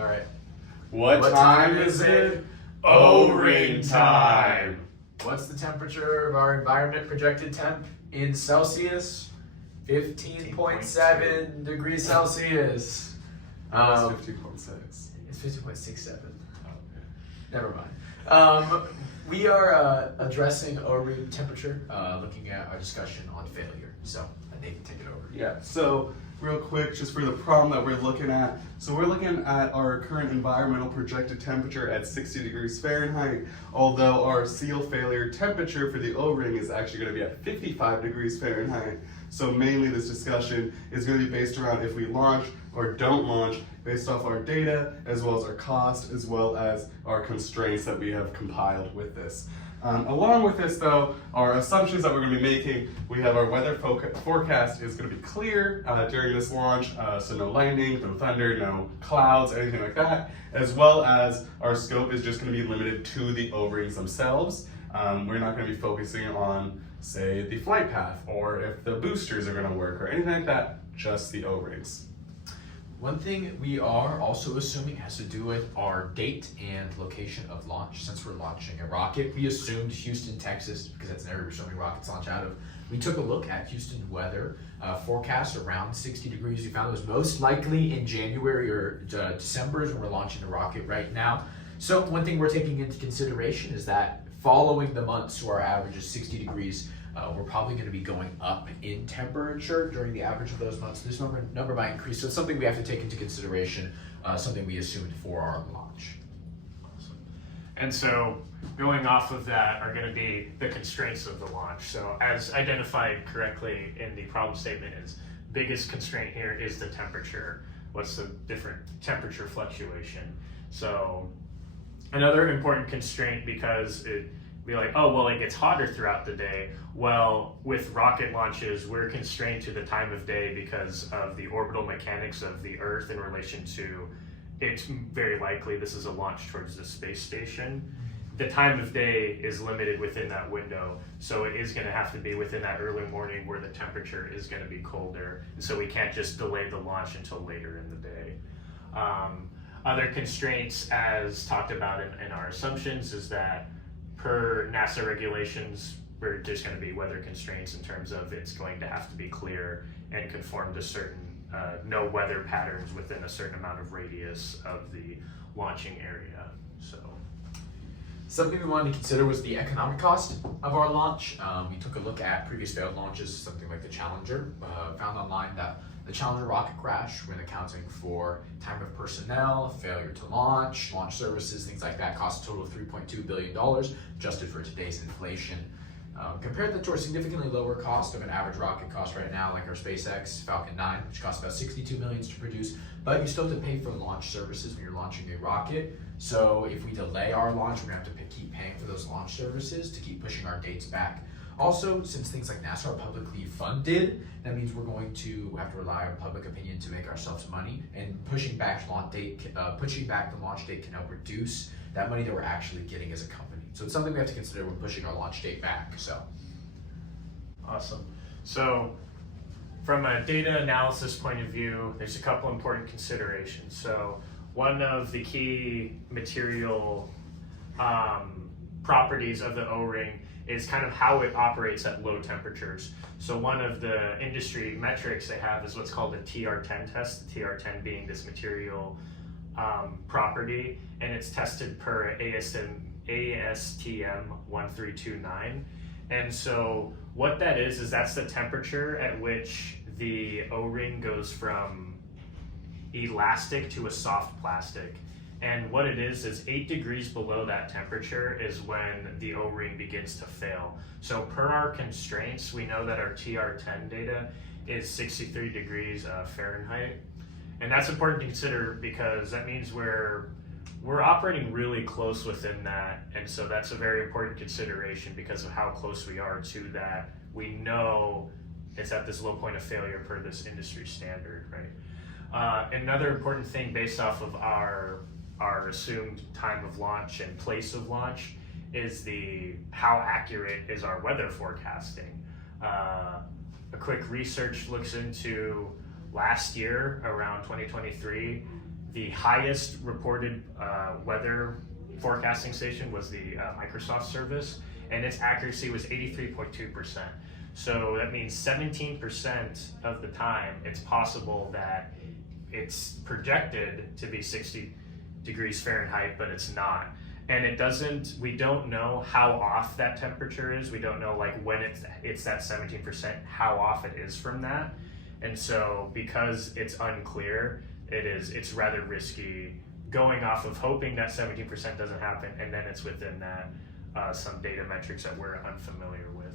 All right. What time is it? O-ring time. What's the temperature of our environment projected temp in Celsius? 15.7 degrees Celsius. It's 15.6. It's 15.67. Never mind. We are addressing O-ring temperature, looking at our discussion on failure. So Nathan, take it over. Yeah, so real quick, just for the problem that we're looking at. So we're looking at our current environmental projected temperature at 60 degrees Fahrenheit, although our seal failure temperature for the O-ring is actually going to be at 55 degrees Fahrenheit. So mainly this discussion is going to be based around if we launch or don't launch based off our data, as well as our cost, as well as our constraints that we have compiled with this. Along with this though, our assumptions that we're going to be making, we have our weather forecast is going to be clear during this launch, so no lightning, no thunder, no clouds, anything like that, as well as our scope is just going to be limited to the O-rings themselves. We're not going to be focusing on, say, the flight path, or if the boosters are going to work, or anything like that, just the O-rings. One thing we are also assuming has to do with our date and location of launch. Since we're launching a rocket, we assumed Houston, Texas, because that's an area where so many rockets launch out of. We took a look at Houston weather forecast around 60 degrees. We found it was most likely in January or December is when we're launching the rocket right now. So one thing we're taking into consideration is that following the months where our average is 60 degrees, we're probably going to be going up in temperature during the average of those months. This number might increase, so it's something we have to take into consideration, something we assumed for our launch. Awesome. And so going off of that are going to be the constraints of the launch. So as identified correctly in the problem statement, is biggest constraint here is the temperature. What's the different temperature fluctuation? So another important constraint, because it be like, oh, well, it gets hotter throughout the day. Well, with rocket launches, we're constrained to the time of day because of the orbital mechanics of the Earth in relation to, it's very likely this is a launch towards the space station. The time of day is limited within that window, so it is going to have to be within that early morning where the temperature is going to be colder, and so we can't just delay the launch until later in the day. Other constraints, as talked about in our assumptions, is that per NASA regulations, we're just going to be weather constraints in terms of it's going to have to be clear and conform to certain no weather patterns within a certain amount of radius of the launching area. So something we wanted to consider was the economic cost of our launch. We took a look at previous failed launches, something like the Challenger. Found online that the Challenger rocket crash, when accounting for time of personnel, failure to launch services, things like that, cost a total of $3.2 billion, adjusted for today's inflation. Compared that to our significantly lower cost of an average rocket cost right now, like our SpaceX Falcon 9, which costs about $62 million to produce, but you still have to pay for launch services when you're launching a rocket. So if we delay our launch, we're gonna have to keep paying for those launch services to keep pushing our dates back. Also, since things like NASA are publicly funded, that means we're going to have to rely on public opinion to make ourselves money, and pushing back the launch date can help reduce that money that we're actually getting as a company. So it's something we have to consider when pushing our launch date back. So, awesome. So from a data analysis point of view, there's a couple important considerations. So one of the key material properties of the O-ring is kind of how it operates at low temperatures. So one of the industry metrics they have is what's called a TR10 test, the TR10 being this material property, and it's tested per ASTM 1329. And so what that is that's the temperature at which the O-ring goes from elastic to a soft plastic. And what it is 8 degrees below that temperature is when the O-ring begins to fail. So per our constraints, we know that our TR10 data is 63 degrees Fahrenheit. And that's important to consider because that means we're operating really close within that. And so that's a very important consideration because of how close we are to that. We know it's at this low point of failure per this industry standard, right? Another important thing based off of our assumed time of launch and place of launch is how accurate is our weather forecasting. A quick research looks into last year, around 2023, the highest reported weather forecasting station was the Microsoft service, and its accuracy was 83.2%. So that means 17% of the time it's possible that it's projected to be 60 degrees Fahrenheit, but it's not. And we don't know how off that temperature is. We don't know like when it's that 17%, how off it is from that. And so because it's unclear, it's rather risky going off of hoping that 17% doesn't happen, and then it's within that some data metrics that we're unfamiliar with.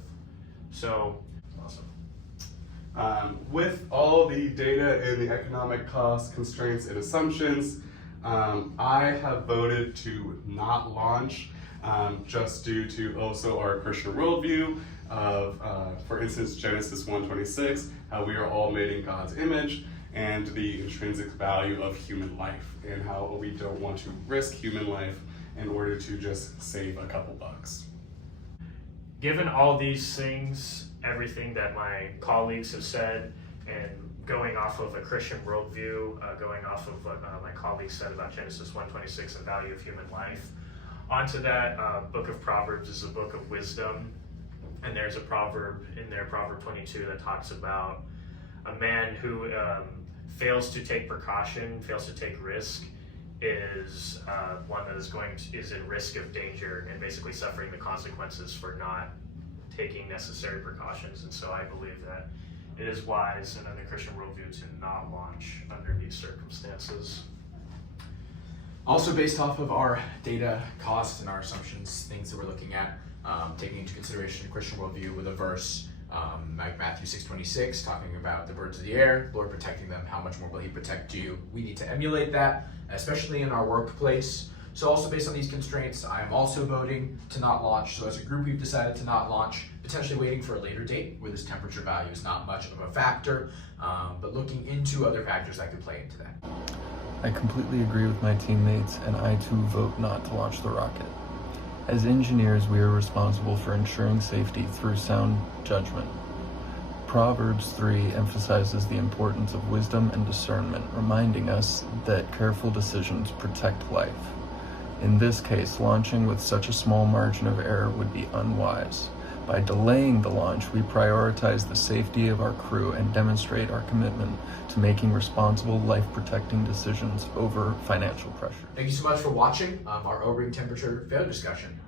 So, awesome. With all the data and the economic costs, constraints, and assumptions, I have voted to not launch just due to also our Christian worldview of, for instance, Genesis 1:26, how we are all made in God's image, and the intrinsic value of human life, and how we don't want to risk human life in order to just save a couple bucks. Given all these things, everything that my colleagues have said, and going off of a Christian worldview, going off of what my colleagues said about Genesis 1:26 and value of human life, onto that, book of Proverbs is a book of wisdom, and there's a proverb in there, Proverb 22, that talks about a man who fails to take precaution, fails to take risk, is one that is in risk of danger and basically suffering the consequences for not taking necessary precautions. And so I believe that it is wise and under Christian worldview to not launch under these circumstances. Also, based off of our data, costs, and our assumptions, things that we're looking at, taking into consideration the Christian worldview with a verse like Matthew 6:26, talking about the birds of the air, Lord protecting them, how much more will He protect you? We need to emulate that, especially in our workplace. So also based on these constraints, I am also voting to not launch. So as a group, we've decided to not launch, potentially waiting for a later date where this temperature value is not much of a factor, but looking into other factors that could play into that. I completely agree with my teammates, and I too vote not to launch the rocket. As engineers, we are responsible for ensuring safety through sound judgment. Proverbs 3 emphasizes the importance of wisdom and discernment, reminding us that careful decisions protect life. In this case, launching with such a small margin of error would be unwise. By delaying the launch, we prioritize the safety of our crew and demonstrate our commitment to making responsible, life-protecting decisions over financial pressure. Thank you so much for watching our O-ring temperature failure discussion.